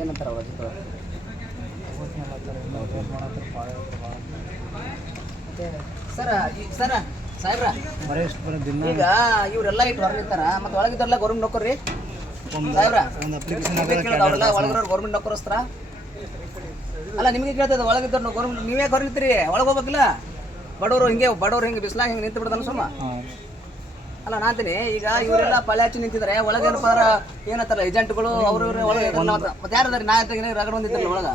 ಏನಂತಾರ ಸರ ಸಾಹೇಬ್ರ ಈಗ ಇವರೆಲ್ಲ ಇಟ್ಟು ಹೊರಗಿರ್ತಾರ ಮತ್ತೆ ಒಳಗಿದ್ದಾರಲ್ಲ ಗೌರ್ಮೆಂಟ್ ನೌಕರ್ರಿ ಸಾಹೇಬ್ರ ಅವರೆಲ್ಲ ಒಳಗಿರೋರು ಗೌರ್ಮೆಂಟ್ ನೌಕರಸ್ತಾರ ಅಲ್ಲ ನಿಮಗೆ ಕೇಳ್ತದೆ ಒಳಗಿದ್ದವ್ರು ಗೌರ್ಮೆಂಟ್ ನೀವೇ ಹೊರಗಿರ್ತೀರಿ ಒಳಗೆ ಹೋಗ್ಬೇಕಿಲ್ಲ ಬಡವರು ಹಿಂಗೆ ಬಿಸಿಲಾಗ ಹಿಂಗೆ ನಿಂತು ಬಿಡ್ತಾನೆ ಸುಮ್ಮ ಅಲ್ಲ ನಾಂತೀನಿ ಈಗ ಇವರೆಲ್ಲ ಪಳೆ ಹಚ್ಚಿ ನಿಂತಿದ್ದಾರೆ ಒಳಗೇನಪ್ಪ ಏನತ್ತಾರ ಏಜೆಂಟ್ಗಳು ಅವರು ಒಳಗೆ ಮತ್ತೆ ಯಾರದಾರೆ ನಾ ರಗಡ್ ಬಂದಿದ್ರಲ್ಲ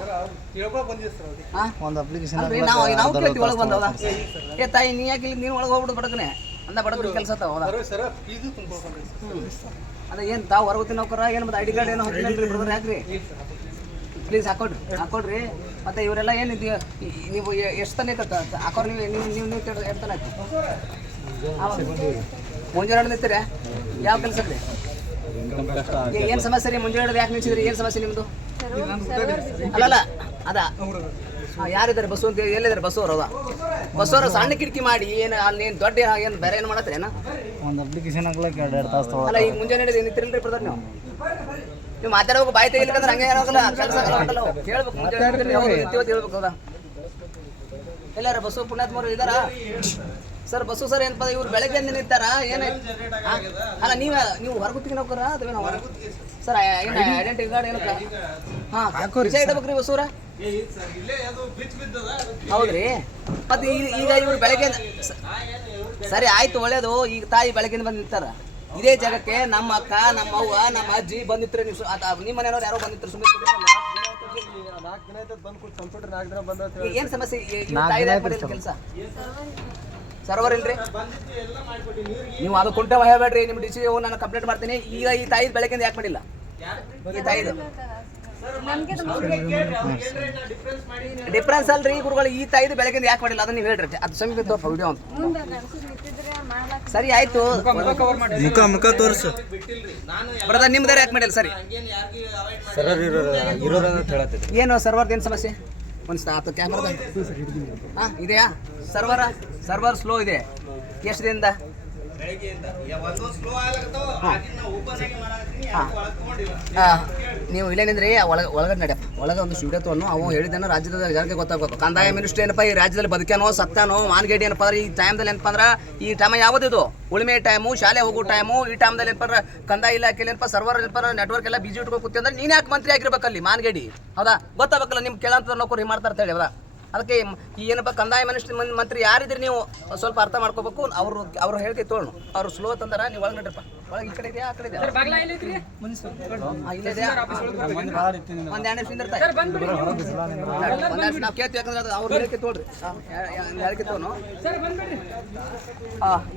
ಒಳಗೆ ನಾವು ಕೇಳ್ತೀವಿ ಒಳಗೆ ಬಂದವ ಏ ತಾಯಿ ನೀ ಯಾಕೆ ನೀನು ಒಳಗೆ ಹೋಗ್ಬಿಡು ಬಡಕನೆ ಅಂದ ಬಡಕ್ರಿ ಕೆಲಸ ಹೌದಾ ಅದೇ ಏನು ತಾವು ಹೊರಗುತ್ತಿ ನೌಕರ ಏನು ಮತ್ತೆ ID ಕಾರ್ಡ್ ಏನೋ ಹಾಕಿಲ್ರಿ ಬ್ರದರ್ ಯಾಕ್ರಿ ಪ್ಲೀಸ್ ಹಾಕೊಡ್ರಿ ಮತ್ತೆ ಇವರೆಲ್ಲ ಏನು ನೀವು ಎಷ್ಟು ತನಕ ಹಾಕೋರು ನೀವು ಎಷ್ಟು ತನಕ ಮುಂಜಾನೆ ನಿಂತೀರ ಯಾವ ಕೆಲಸ ರೀ ಏನು ಸಮಸ್ಯೆ ರೀ ಮುಂಜಾನೆ ಯಾಕೆ ನಿಲ್ಸಿದ್ರಿ ಏನು ಸಮಸ್ಯೆ ನಿಮ್ಮದು ಅಲ್ಲಲ್ಲ ಅದ ಯಾರಿದ್ದಾರೆ ಬಸ್ಸು ಅಂತ ಎಲ್ಲಿದ್ದಾರೆ ಬಸ್ಸು ಅವರು ಬಸ್ಸವರು ಸಣ್ಣ ಕಿಟಕಿ ಮಾಡಿ ಏನು ಅಲ್ಲಿ ಏನು ದೊಡ್ಡ ಏನು ಬೇರೆ ಏನು ಮಾಡತ್ರಿ ಏನೋ ಒಂದು ಅಪ್ಲಿಕೇಶನ್ ಹಾಕ್ಲಕ್ಕೆ 2 ತಾಸು ಅಲ್ಲ ಈಗ ಮುಂಜಾನೆ ನಿಂತಿರಲ್ರಿ ಬ್ರದರ್ ನೀವು ಮಾತಾಡ್ಬೇಕು ಬಾಯಿ ತೆಗಿಲಿಕ್ಕಂದ್ರೆ ಹಂಗೆ ಏನಾಗಲ್ಲ ಕೆಲಸ ಹೇಳ್ಬೇಕು ಮುಂಜಾನೆ ಹೇಳ್ಬೇಕು ಹೌದಾ ಎಲ್ಲಾರ ಬಸ್ಸು ಪುಣ್ಯಾತ್ಮರು ಇದ್ದಾರಾ ಸರ್ ಬಸ್ಸು ಸರ್ ಏನಪ್ಪ ಇವ್ರು ಬೆಳಗ್ಗೆ ನಿಂತಾರ ಏನು ಅಲ್ಲ ನೀವು ಹೊರಗುತ್ತಿಗೆ ನೌಕರ ಅಥವಾ ನಾವು ಸರ್ ಏನು ಐಡೆಂಟಿಟಿ ಕಾರ್ಡ್ ಏನಪ್ಪ ಹಾಂ ವಿಷಯ ಇಡಬೇಕ್ರಿ ಬಸ್ಸೂರ ಹೌದ್ರಿ ಮತ್ತೆ ಈಗ ಇವ್ರು ಬೆಳಗ್ಗೆ ಸರಿ ಆಯ್ತು ಒಳ್ಳೇದು ಈಗ ತಾಯಿ ಬೆಳಗ್ಗೆಯಿಂದ ಬಂದು ನಿಂತಾರ ಇದೇ ಜಾಗಕ್ಕೆ ನಮ್ಮ ಅಕ್ಕ ನಮ್ಮ ಅವ್ವ ನಮ್ಮ ಅಜ್ಜಿ ಬಂದಿತ್ತು ನೀವು ನಿಮ್ಮ ಮನೆಯವ್ರು ಯಾರೋ ಬಂದಿತ್ತು ಸುಮ್ಮನೆ ಏನು ಸಮಸ್ಯೆ ಕೆಲಸ ಸರ್ವರ್ ಇಲ್ರಿ ನೀವು ಅದು ಕುಂಟ ಹೇಳ್ಬೇಡ್ರಿ ನಿಮ್ಮ ಡಿಸಿ ನಾನು ಕಂಪ್ಲೇಂಟ್ ಮಾಡ್ತೀನಿ ಈಗ ಈ ತಾಯಿ ಬೆಳಗ್ಗೆಯಿಂದ ಯಾಕೆ ಮಾಡಿಲ್ಲ ಈ ತಾಯಿದು ಡಿಫ್ರೆನ್ಸ್ ಅಲ್ರಿ ಗುರುಗಳು ಈ ತಾಯಿದು ಬೆಳಗ್ಗೆಯಿಂದ ಯಾಕೆ ಮಾಡಿಲ್ಲ ಅದನ್ನ ನೀವು ಹೇಳ್ರಿ ಅದು ಸಮೀಪ ತೋರ್ಪ ವಿಡಿಯೋ ಅಂತ ಸರಿ ಆಯ್ತು ಮುಖ ತೋರಿಸು ಬ್ರದರ್ ನಿಮ್ದಾರ ಯಾಕೆ ಮಾಡಿಲ್ಲ ಸರಿ ಏನು ಸರ್ವರ್ದು ಏನು ಸಮಸ್ಯೆ ಒಂದು ಆತು ಕ್ಯಾಮ್ರಾದ ಹಾಂ ಇದೆಯಾ ಸರ್ವರ್ ಸ್ಲೋ ಇದೆ ಎಷ್ಟು ದಿನದಿಂದ ನೀವು ಇಲ್ಲೇನಿದ್ರಿ ಒಳಗಡೆ ನಡೆಯಪ್ಪ ಒಳಗೆ ಒಂದು ಸ್ಟುಡಿಯೋ ತೊಗೊಂಡು ಅವು ಹೇಳಿದ್ದಾನೆ ರಾಜ್ಯದ ಜನಕ್ಕೆ ಗೊತ್ತಾಗಬೇಕು ಕಂದಾಯ ಮಿನಿಸ್ಟ್ರಿ ಏನಪ್ಪ ಈ ರಾಜ್ಯದಲ್ಲಿ ಬದುಕ್ಯಾನೋ ಸತ್ತಾನೋ ಮಾನ್ಗೇಡಿ ಏನಪ್ಪ ಅಂದ್ರೆ ಈ ಟೈಮ್ದಲ್ಲಿ ಏನಪ್ಪ ಅಂದ್ರೆ ಈ ಟೈಮ್ ಯಾವುದಿದು ಉಳಿಮೆ ಟೈಮು ಶಾಲೆ ಹೋಗೋ ಟೈಮು ಈ ಟೈಮ್ದಲ್ಲಿ ಏನಪ್ಪ ಕಂದಾಯ ಇಲಾಖೆಯಲ್ಲಿ ಏನಪ್ಪ ಸರ್ವರ್ ಏನಪ್ಪ ನೆಟ್ವರ್ಕ್ ಎಲ್ಲ ಬಿಜಿ ಇಟ್ಕೊಂಡು ಕೂತಿ ಅಂದ್ರೆ ನೀನು ಯಾಕೆ ಮಂತ್ರಿ ಆಗಿರ್ಬೇಕಲ್ಲಿ ಮಾನ್ಗೇಡಿ ಹೌದಾ ಗೊತ್ತಾಗಬೇಕಲ್ಲ ನಿಮ್ಗೆ ಕೇಳಂತ ನೌಕರು ಮಾಡ್ತಾರೆ ಹೇಳಿ ಹೌದಾ ಅದಕ್ಕೆ ಈ ಏನಪ್ಪ ಕಂದಾಯ ಮಿನಿಸ್ಟ್ರಿ ಮಂತ್ರಿ ಯಾರಿದ್ರಿ ನೀವು ಸ್ವಲ್ಪ ಅರ್ಥ ಮಾಡ್ಕೋಬೇಕು ಅವ್ರು ಹೇಳ್ತಿ ತೋಳು ಅವ್ರು ಸ್ಲೋ ತಂದಾರ ನೀವು ಒಳಗೆ ನಡ್ರಪ್ಪ ಒಳಗೆ ಈ ಕಡೆ ಇದೆಯಾ ಆ ಕಡೆ ಇದೆಯಾ ಒಂದು 2 ನಿಮಿಷ ಇರ್ತಾರೆ ನಾವು ಕೇಳ್ತೀವಿ ಯಾಕಂದ್ರೆ ಅವ್ರು ಹೇಳಿಕೆ ತೋಳ್ರಿ ಹೇಳಿಕೆ ತೋನು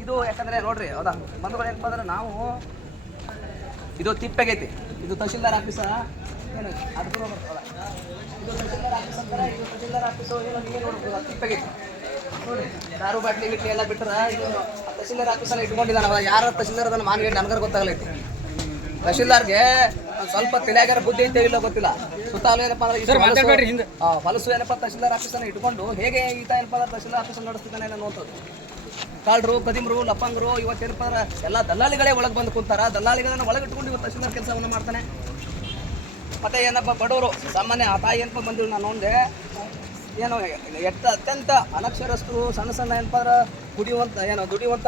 ಇದು ಯಾಕಂದ್ರೆ ನೋಡ್ರಿ ಹೌದಾ ಬಂಧುಗಳು ಏನಪ್ಪ ಅಂದ್ರೆ ನಾವು ಇದು ತಿಪ್ಪೆಗೈತಿ ಇದು ತಹಶೀಲ್ದಾರ್ ಆಫೀಸ ಏನು ಅದು ಇದು ತಹಶೀಲ್ದಾರ್ ಆಫೀಸ್ ಅಂತಾರೆ ಇದು ತಹಶೀಲ್ದಾರ್ ಆಫೀಸು ಏನು ನೀವೇ ನೋಡ್ಬೋದು ತಿಪ್ಪೆಗೈತಿ ನೋಡಿ ದಾರು ಬಾಟ್ಲಿ ಗಿಟ್ಲಿ ಎಲ್ಲ ಬಿಟ್ಟರೆ ಇದು ತಹಶೀಲ್ದಾರ್ ಆಫೀಸಲ್ಲಿ ಇಟ್ಕೊಂಡಿದ್ದಾನೆ ಯಾರು ತಹಶೀಲ್ದಾರ್ ಅದನ್ನು ಮಾನ್ಗೇಟ್ ನನಗರ ಗೊತ್ತಾಗಲೈತಿ ತಹಶೀಲ್ದಾರ್ಗೆ ಸ್ವಲ್ಪ ತಲೆಯಾಗಾರ ಬುದ್ಧಿ ಐತೆ ಇಲ್ಲ ಗೊತ್ತಿಲ್ಲ ಸುತ್ತಾಲು ಏನಪ್ಪ ಅಂದ್ರೆ ಹೊಲಸು ಏನಪ್ಪ ತಹಶೀಲ್ದಾರ್ ಆಫೀಸನ್ನು ಇಟ್ಕೊಂಡು ಹೇಗೆ ಈತ ಏನಪ್ಪ ಅಂದ್ರೆ ತಹಶೀಲ್ದಾರ್ ಆಫೀಸನ್ನು ನಡೆಸ್ತಿದ್ದಾನೆ ಅನ್ನೋಂಥದ್ದು ಕಾಳ್ರು ಕದಿಮ್ರು ಲಪ್ಪಂಗರು ಇವತ್ತೇನಪ್ಪ ಅಂದ್ರೆ ಎಲ್ಲ ದಲ್ಲಾಳಿಗಳೇ ಒಳಗೆ ಬಂದು ಕುಂತಾರ ದಲ್ಲಾಳಿಗಳನ್ನ ಒಳಗೆ ಇಟ್ಕೊಂಡು ಇವತ್ತು ತಹಶೀಲ್ದಾರ್ ಕೆಲಸವನ್ನು ಮಾಡ್ತಾನೆ ಮತ್ತೆ ಏನಪ್ಪ ಬಡವರು ಸಾಮಾನ್ಯ ಆ ತಾಯಿ ಏನಪ್ಪ ಬಂದಿರು ನಾನು ಒಂದೇ ಏನು ಅತ್ಯಂತ ಅನಕ್ಷರಸ್ಥರು ಸಣ್ಣ ಏನಪ್ಪ ಅಂದ್ರೆ ದುಡಿಯುವಂಥ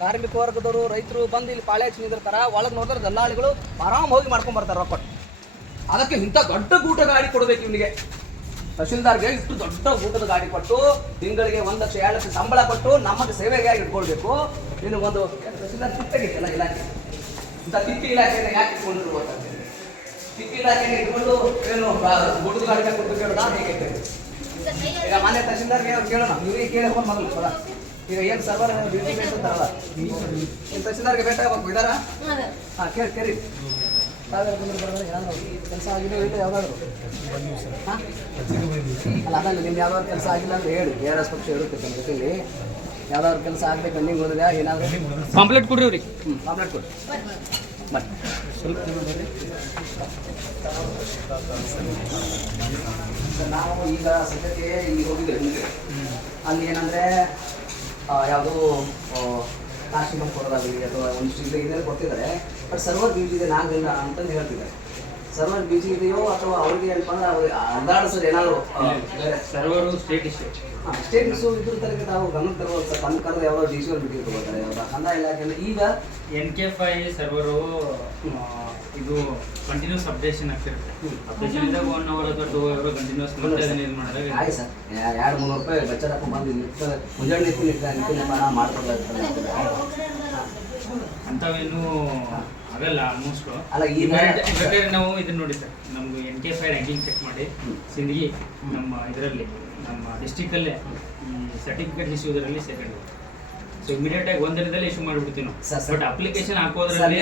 ಕಾರ್ಮಿಕ ವರ್ಗದವರು ರೈತರು ಬಂದು ಇಲ್ಲಿ ಪಾಳೆ ಹಚ್ಚಿ ನಿಂದಿರ್ತಾರ ಒಳಗೆ ನೋಡಿದ್ರೆ ದಲ್ಲಾಳಿಗಳು ಆರಾಮ್ ಹೋಗಿ ಮಾಡ್ಕೊಂಡು ಬರ್ತಾರೆ ರೊಕ್ಕ ಅದಕ್ಕೆ ಇಂಥ ದೊಡ್ಡ ಊಟ ಗಾಡಿ ಕೊಡಬೇಕು ಇವನಿಗೆ ತಹಶೀಲ್ದಾರ್ಗೆ ಇಷ್ಟು ದೊಡ್ಡ ಊಟದ ಗಾಡಿ ಕೊಟ್ಟು ತಿಂಗಳಿಗೆ 1 ಲಕ್ಷ 2 ಲಕ್ಷ ಸಂಬಳ ಕೊಟ್ಟು ನಮಗೆ ಸೇವೆಗೆ ಇಟ್ಕೊಳ್ಬೇಕು ಇನ್ನು ಒಂದು ತಹಶೀಲ್ದಾರ್ ತಿಪ್ಪೆಗಿಲ್ಲ ಇಲಾಖೆ ಇಂಥ ತಿಪ್ಪಿ ಇಲಾಖೆಯನ್ನು ಯಾಕೆ ಇಟ್ಕೊಂಡಿರ್ಬೋದು ತಿಪ್ಪಿ ಇಲಾಖೆಯನ್ನು ಇಟ್ಕೊಂಡು ಏನು ಊಟದ ಗಾಡಿ ಕೊಟ್ಟು ಕೇಳೋದಾ ಹೇಗೆ ಈಗ ಮಾನ್ಯ ತಹಶೀಲ್ದಾರ್ಗೆ ಕೇಳೋಣ ನೀವೇ ಕೇಳ್ಕೊಂಡು ಮೊದಲು ಈಗ ಏನು ಸರ್ವರ್ ಡ್ಯೂಟಿ ಬೇಸ್ ಅಂತಾರಲ್ಲ ತಹಶೀಲ್ದಾರ್ಗೆ ಬೇಕಾಗಬೇಕು ಇದಾರ ಹಾಂ ಕೇಳಿ ಕೆಲಸ ಆಗಿಲ್ಲ ಇಲ್ಲ ಯಾವ್ದಾದ್ರು ಹಾಂ ಅಲ್ಲ ಅದಲ್ಲ ನಿಮ್ಗೆ ಯಾವ್ದಾದ್ರು ಕೆಲಸ ಆಗಿಲ್ಲ ಅಂದ್ರೆ ಹೇಳಿ ARS ಪಕ್ಷ ಇರುತ್ತೆ ನಮ್ಮ ಜೊತೆಲಿ ಯಾವ್ದಾದ್ರು ಕೆಲಸ ಆಗಬೇಕು ನಿಂಗೆ ಹೋದ್ರೆ ಏನಾದರೂ ಪಾಂಪ್ಲೆಟ್ ಕೊಡ್ರಿ ಅವ್ರಿಗೆ ಪಾಂಪ್ಲೆಟ್ ಕೊಡಿ ಬಟ್ ಸ್ವಲ್ಪ ಬರ್ರಿ ನಾವು ಈಗ ಸದ್ಯಕ್ಕೆ ಇಲ್ಲಿ ಹೋಗಿದ್ದೇವೆ ಅಲ್ಲಿ ಏನಂದರೆ ಯಾವುದೋ ಕಾಸ್ಟಿಂಗ್ ಕೊಡೋದಾಗಲಿ ಅಥವಾ ಒಂದಿಷ್ಟು ಇದೆಲ್ಲ ಕೊಡ್ತಿದ್ದಾರೆ ಬಟ್ ಸರ್ವರ್ ಡ್ಯೂಟಿ ಇದೆ ನಾಗಲಿಲ್ಲ ಅಂತಂದು ಹೇಳ್ತಿದ್ದಾರೆ ಸರ್ವರ್ ಬಿಜಿ ಇದೆಯೋ ಅಥವಾ ಅವ್ರಿಗೆ ಏನಪ್ಪ ಅಂದ್ರೆ ಅವ್ರಿಗೆ ಅಂದಾಡಿಸೋದು ಏನಾದ್ರು ಬೇರೆ ಸರ್ವರು ಸ್ಟೇಟ್ ಇಷ್ಟೇ. ಸ್ಟೇಟ್ಸು ಇದ್ರ ತರಗೆ ನಾವು ಗಮನ ತರುವಂಥ ಕಣ್ಣು ಕರೆದು ಯಾವುದೋ ಡಿ ಸಿ ಅವ್ರು ಬಿಟ್ಟು ತಗೋತಾರೆ ಯಾವುದೋ ಕಂದಾಯ ಇಲಾಖೆಯಿಂದ ಈಗ NK5 ಸರ್ವರು ಇದು ಕಂಟಿನ್ಯೂಸ್ ಅಪ್ಡೇಷನ್ ಆಗ್ತಿರುತ್ತೆ. ಅಪ್ಡೇಷನ್ ಇದ್ದಾಗ 1 hour ಅಥವಾ 2 hour ಕಂಟಿನ್ಯೂಸ್ ಮತ್ತೆ ಅದನ್ನ ಇದು ಮಾಡಿದಾಗ ಆಯ್ತು ಸರ್ 200-300 ರೂಪಾಯಿ ಬಚ್ಚರ್ ಹಾಕೊಂಡು ಬಂದು ನಿಂತು ಮುಂಜಾನೆ ನಿಂತು ಮಾಡ್ಕೊಡ್ಲಾಗ್ತದೆ ಅಂಥವೇನು ಆಗಲ್ಲ ಆಲ್ಮೋಸ್ಟ್. ಅಲ್ಲ ಈಗ ಬೇಕಾದ್ರೆ ನಾವು ಇದನ್ನ ನೋಡಿ ಸರ್, ನಮ್ದು NK5 ರ್ಯಾಂಕಿಂಗ್ ಚೆಕ್ ಮಾಡಿ ಸಿಂದಗಿ ನಮ್ಮ ಇದರಲ್ಲಿ ನಮ್ಮ ಡಿಸ್ಟಿಕಲ್ಲೇ ಈ ಸರ್ಟಿಫಿಕೇಟ್ ಇಶ್ಯೂ ಇದರಲ್ಲಿ ಸೆಕೆಂಡ್. ಸೊ ಇಮಿಡಿಯೇಟ್ ಆಗಿ ಒಂದಿನದಲ್ಲೇ ಇಶ್ಯೂ ಮಾಡಿಬಿಡ್ತೀವಿ ನಾವು. ಬಟ್ ಅಪ್ಲಿಕೇಶನ್ ಹಾಕೋದ್ರಲ್ಲಿ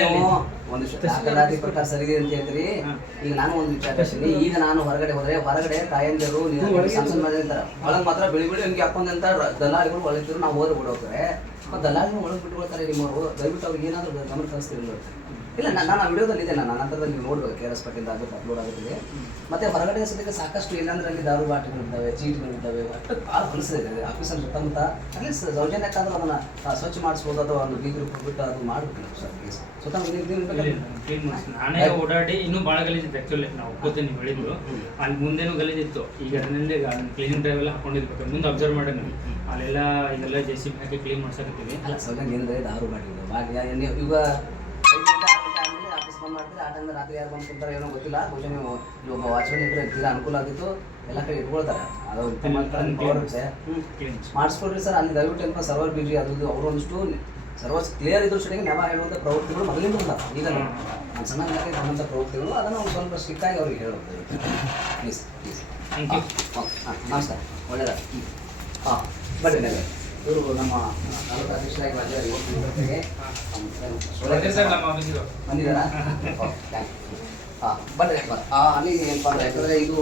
ಒಂದು ದಾಖಲಾತಿ ಪ್ರಕಾರ ಸರಿದೆ ಅಂತ ಹೇಳ್ತೀರಿ. ಈಗ ನಾನು ಒಂದು ವಿಚಾರ ಹೇಳ್ತೀನಿ. ಈಗ ನಾನು ಹೊರಗಡೆ ಹೋದ್ರೆ ಹೊರಗಡೆ ತಾಯಂದಿರು ಸಂಸನ್ ಮಾಡಿರ್ತಾರೆ ಒಳಗೆ ಮಾತ್ರ ಬಿಳಿ ಹಂಗೆ ಹಾಕೊಂಡಂತ ದಲ್ಲಾಳಿಗಳು ಒಳಗಿದ್ರು ನಾವು ಹೋದ್ರೆ ಬಿಡೋಕ್ರೆ ದಲ್ಲಾಳಿಗಳು ಒಳಗೆ ಬಿಟ್ಕೊಳ್ತಾರೆ. ನಿಮ್ಮವರು ದಯವಿಟ್ಟು ಅವ್ರಿಗೆ ಏನಾದರೂ ಗಮನ ಕಳಿಸ್ತೀರಿ. ಇಲ್ಲ ನಾನು ವಿಡಿಯೋದಲ್ಲಿ ಇದೆ, ನಾನು ನಂತರದಲ್ಲಿ ನೀವು ನೋಡ್ಬೇಕು KRS ಪಟ್ಟಿಂದ ಆಗುತ್ತೆ ಅಪ್ಲೋಡ್ ಆಗುತ್ತದೆ. ಮತ್ತು ಹೊರಗಡೆ ಸದ್ಯಕ್ಕೆ ಸಾಕಷ್ಟು ಇಲ್ಲಾಂದ್ರೆ ಅಲ್ಲಿ ದಾರು ಬಾಟಲಿಗಳಿದ್ದಾವೆ, ಚೀಟಿಗಳಿದ್ದಾವೆ, ಅಷ್ಟು ಕಾಲು ಹೊಲಿಸಿದೆ ಆಫೀಸಲ್ಲಿ ಸುತ್ತಮುತ್ತ ಅಲ್ಲಿ ಸೌಜನ್ಯಕ್ಕಾದ್ರೂ ಅದನ್ನು ಸ್ವಚ್ಛ ಮಾಡಿಸ್ಬೋದು ಅಥವಾ ಒಂದು ಬೀಗರು ಕೊಟ್ಬಿಟ್ಟು ಅದು ಮಾಡಬೇಕು ಸರ್ ಪ್ಲೀಸ್. ಕ್ಲೀನ್ ಮಾಡಿಸಿ ನಾನೇ ಓಡಾಡಿ ಇನ್ನೂ ಭಾಳ ಗಲೀಜಿತ್ತು. ಆ್ಯಕ್ಚುಲಿ ನಾವು ಒಪ್ಕೋತೀನಿ ನೀವು ಹೇಳಿದ್ದು, ಅಲ್ಲಿ ಮುಂದೆನೂ ಗಲೀಜಿತ್ತು. ಈಗ ಅದನ್ನೇ ಕ್ಲೀನಿಂಗ್ ಡ್ರೈವ್ ಎಲ್ಲ ಹಾಕೊಂಡಿರ್ಬೇಕು. ಮುಂದೆ ಅಬ್ಸರ್ವ್ ಮಾಡಿ ನಾವು ಅಲ್ಲೆಲ್ಲ ಇದೆಲ್ಲ JCB ಹಾಕಿ ಕ್ಲೀನ್ ಮಾಡ್ಸಕತ್ತೀವಿ. ಅಲ್ಲ ಸೌಜನ್ಯ ಏನಿದೆ ದಾರು ಬಾಟಲಿ ಈಗ ಆಫೀಸ್ ಬಂದ್ ಮಾಡ್ತೀರಿ. ಆ ಟೈಮ್ ರಾತ್ರಿ ಯಾರು ಬಂದು ಕೊಡ್ತಾರೆ ಏನೋ ಗೊತ್ತಿಲ್ಲ. ಬಹುಶಃ ನೀವು ಒಬ್ಬ ವಾಚ್ಮನ್ ಇಟ್ಟರೆ ತೀರಾ ಅನುಕೂಲ ಆಗಿತ್ತು. ಎಲ್ಲ ಕಡೆ ಇಟ್ಕೊಳ್ತಾರೆ. ಅದು ಮಾಡಿಸ್ಕೊಡ್ರಿ ಸರ್. ಅಲ್ಲಿ ದಯವಿಟ್ಟು ಏನಪ್ಪ ಸರ್ವರ್ ಬಿಜಿ ಅದು ಅವರು ಒಂದಿಷ್ಟು ಸರ್ವರ್ಸ್ ಕ್ಲಿಯರ್ ಇದ್ರ ಜೊತೆಗೆ ನೆವ ಹೇಳುವಂಥ ಪ್ರವೃತ್ತಿಗಳು ಮೊದಲಿಂದ ಉಂಟಾಗ ಈಗ ನಾನು ಸಣ್ಣ ಬಂದಂಥ ಪ್ರವೃತ್ತಿಗಳು ಅದನ್ನು ಒಂದು ಸ್ವಲ್ಪ ಸ್ಟ್ರಿಕ್ಟಾಗಿ ಅವ್ರಿಗೆ ಹೇಳೋದು please please. Thank you. Okay ಹಾಂ ನಮಸ್ಕಾರ ಒಳ್ಳೆಯದ. ಹಾಂ ಬನ್ನಿ ನನಗೆ ಇವರು ನಮ್ಮ ತಾಲೂಕು ಅಧ್ಯಕ್ಷರಾಗಿ ಬಂದಿದ್ದಾರಾ? Okay thank you. ಹಾಂ ಬನ್ನಿ ಅಲ್ಲಿ ಏನಪ್ಪ ಅಂದರೆ ಯಾಕಂದರೆ ಇದು